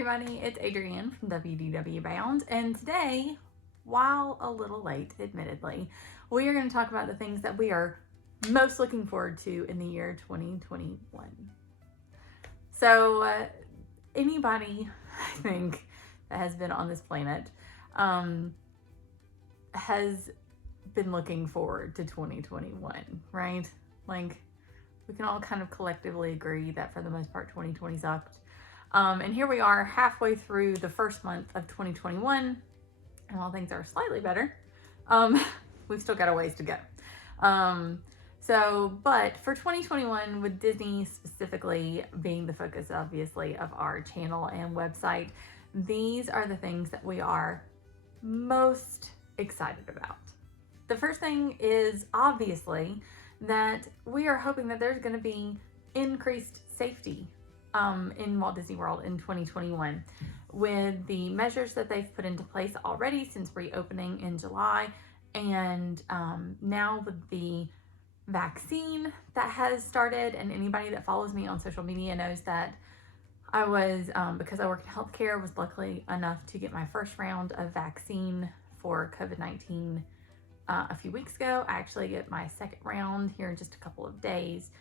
everybody, it's Adrienne from WDW Bound, and today, while a little late, admittedly, we are going to talk about the things that we are most looking forward to in the year 2021. So, anybody, I think, that has been on this planet has been looking forward to 2021, right? Like, we can all kind of collectively agree that for the most part, 2020 sucked. And here we are halfway through the first month of 2021, and while things are slightly better, we've still got a ways to go. But for 2021, with Disney specifically being the focus, obviously, of our channel and website, these are the things that we are most excited about. The first thing is obviously that we are hoping that there's going to be increased safety in Walt Disney World in 2021 with the measures that they've put into place already since reopening in July, and now with the vaccine that has started. And anybody that follows me on social media knows that I was, because I work in healthcare, was lucky enough to get my first round of vaccine for COVID-19 a few weeks ago. I actually get my second round here in just a couple of days.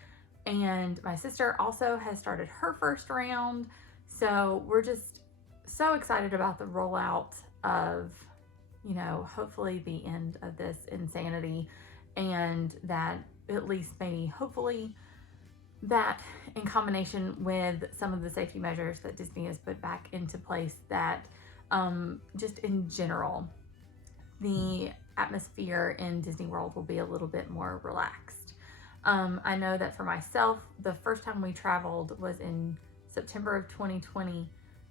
And my sister also has started her first round. So we're just so excited about the rollout of, hopefully the end of this insanity, and that at least maybe hopefully that in combination with some of the safety measures that Disney has put back into place, that just in general, the atmosphere in Disney World will be a little bit more relaxed. I know that for myself, the first time we traveled was in September of 2020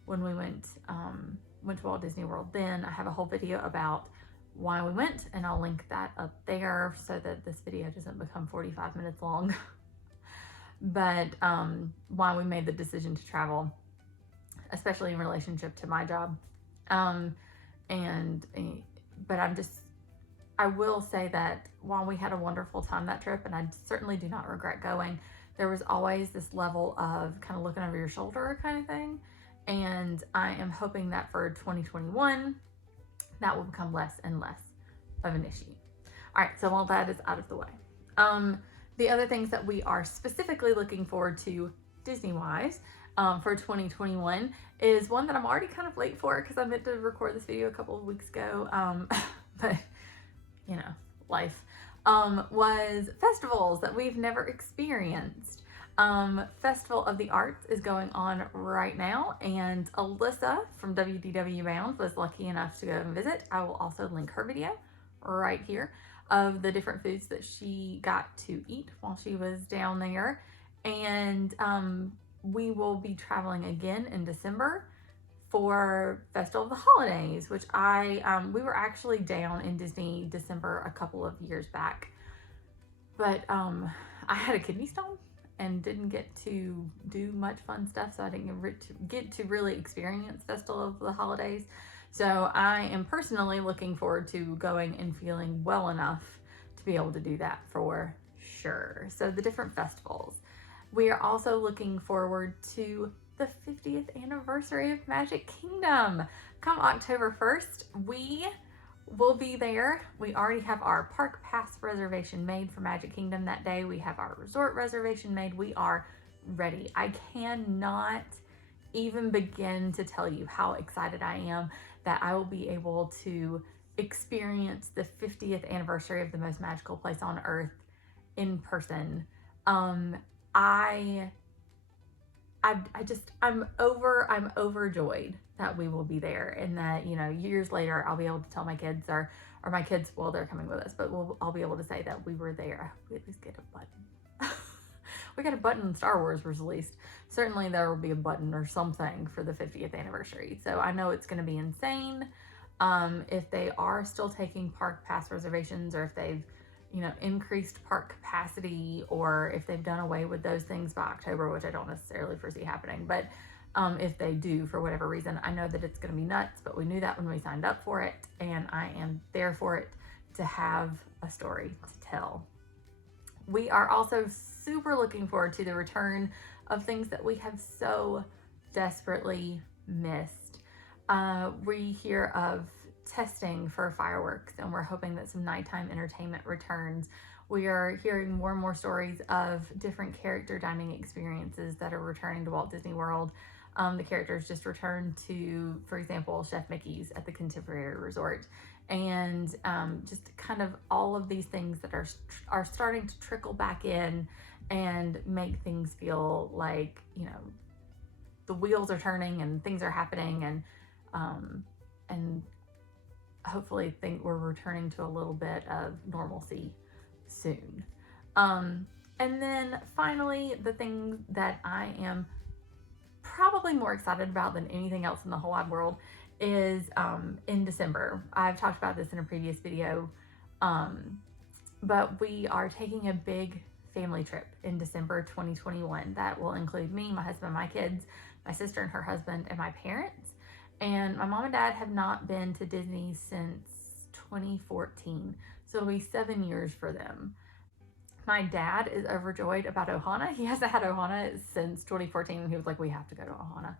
when we went to Walt Disney World. Then I have a whole video about why we went, and I'll link that up there so that this video doesn't become 45 minutes long. But why we made the decision to travel, especially in relationship to my job. But I will say that while we had a wonderful time that trip, and I certainly do not regret going, there was always this level of kind of looking over your shoulder kind of thing. And I am hoping that for 2021, that will become less and less of an issue. All right, so while that is out of the way, the other things that we are specifically looking forward to Disney-wise for 2021 is one that I'm already kind of late for because I meant to record this video a couple of weeks ago, but life, was festivals that we've never experienced. Festival of the Arts is going on right now, and Alyssa from WDW Bound was lucky enough to go and visit. I will also link her video right here of the different foods that she got to eat while she was down there. And we will be traveling again in December for Festival of the Holidays, which we were actually down in Disney December a couple of years back, but I had a kidney stone and didn't get to do much fun stuff, so I didn't get to really experience Festival of the Holidays. So I am personally looking forward to going and feeling well enough to be able to do that for sure. So the different festivals. We are also looking forward to the 50th anniversary of Magic Kingdom. Come October 1st, we will be there. We already have our park pass reservation made for Magic Kingdom that day. We have our resort reservation made. We are ready. I cannot even begin to tell you how excited I am that I will be able to experience the 50th anniversary of the most magical place on earth in person. I'm overjoyed that we will be there, and that, years later I'll be able to tell my kids, or my kids, well, they're coming with us, but I'll be able to say that we were there. I hope we at least get a button. We got a button when Star Wars was released. Certainly there will be a button or something for the 50th anniversary. So I know it's going to be insane. If they are still taking park pass reservations, or if they've increased park capacity, or if they've done away with those things by October, which I don't necessarily foresee happening. But if they do, for whatever reason, I know that it's going to be nuts, but we knew that when we signed up for it, and I am there for it to have a story to tell. We are also super looking forward to the return of things that we have so desperately missed. We hear of testing for fireworks, and we're hoping that some nighttime entertainment returns. We are hearing more and more stories of different character dining experiences that are returning to Walt Disney World. The characters just returned to, for example, Chef Mickey's at the Contemporary Resort. And just kind of all of these things that are starting to trickle back in and make things feel like, you know, the wheels are turning and things are happening, and hopefully think we're returning to a little bit of normalcy soon. And then finally, the thing that I am probably more excited about than anything else in the whole wide world is in December. I've talked about this in a previous video, but we are taking a big family trip in December 2021 that will include me, my husband, my kids, my sister and her husband, and my parents. And my mom and dad have not been to Disney since 2014, so it'll be 7 years for them. My dad is overjoyed about Ohana. He hasn't had Ohana since 2014, and he was like, we have to go to Ohana.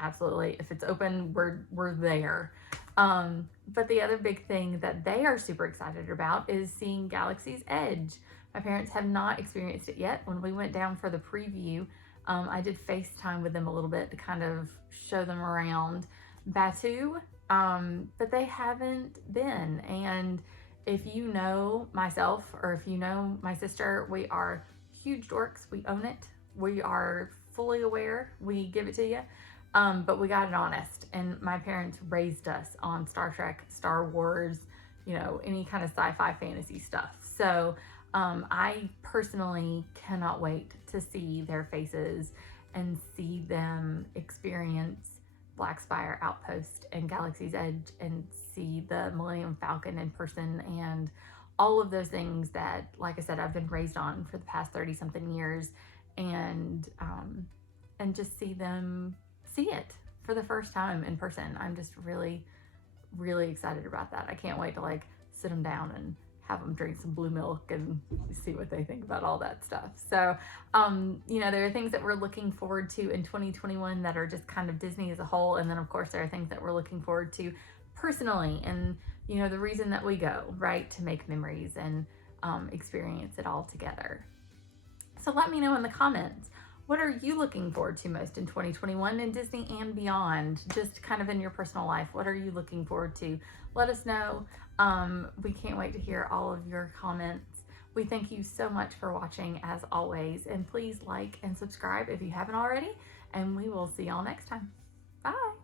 Absolutely. If it's open, we're there. But the other big thing that they are super excited about is seeing Galaxy's Edge. My parents have not experienced it yet. When we went down for the preview, I did FaceTime with them a little bit to kind of show them around Batuu, but they haven't been. And if you know myself, or if you know my sister, we are huge dorks. We own it. We are fully aware. We give it to you. But we got it honest. And my parents raised us on Star Trek, Star Wars, you know, any kind of sci-fi fantasy stuff. So I personally cannot wait to see their faces and see them experience Black Spire Outpost and Galaxy's Edge and see the Millennium Falcon in person and all of those things that, like I said, I've been raised on for the past 30 something years, and just see them see it for the first time in person. I'm just really, really excited about that. I can't wait to like sit them down and have them drink some blue milk and see what they think about all that stuff. So, you know, there are things that we're looking forward to in 2021 that are just kind of Disney as a whole. And then of course there are things that we're looking forward to personally. And, you know, the reason that we go, right, to make memories and experience it all together. So let me know in the comments, what are you looking forward to most in 2021 in Disney and beyond? Just kind of in your personal life, what are you looking forward to? Let us know. We can't wait to hear all of your comments. We thank you so much for watching as always, and please like and subscribe if you haven't already, and we will see y'all next time. Bye.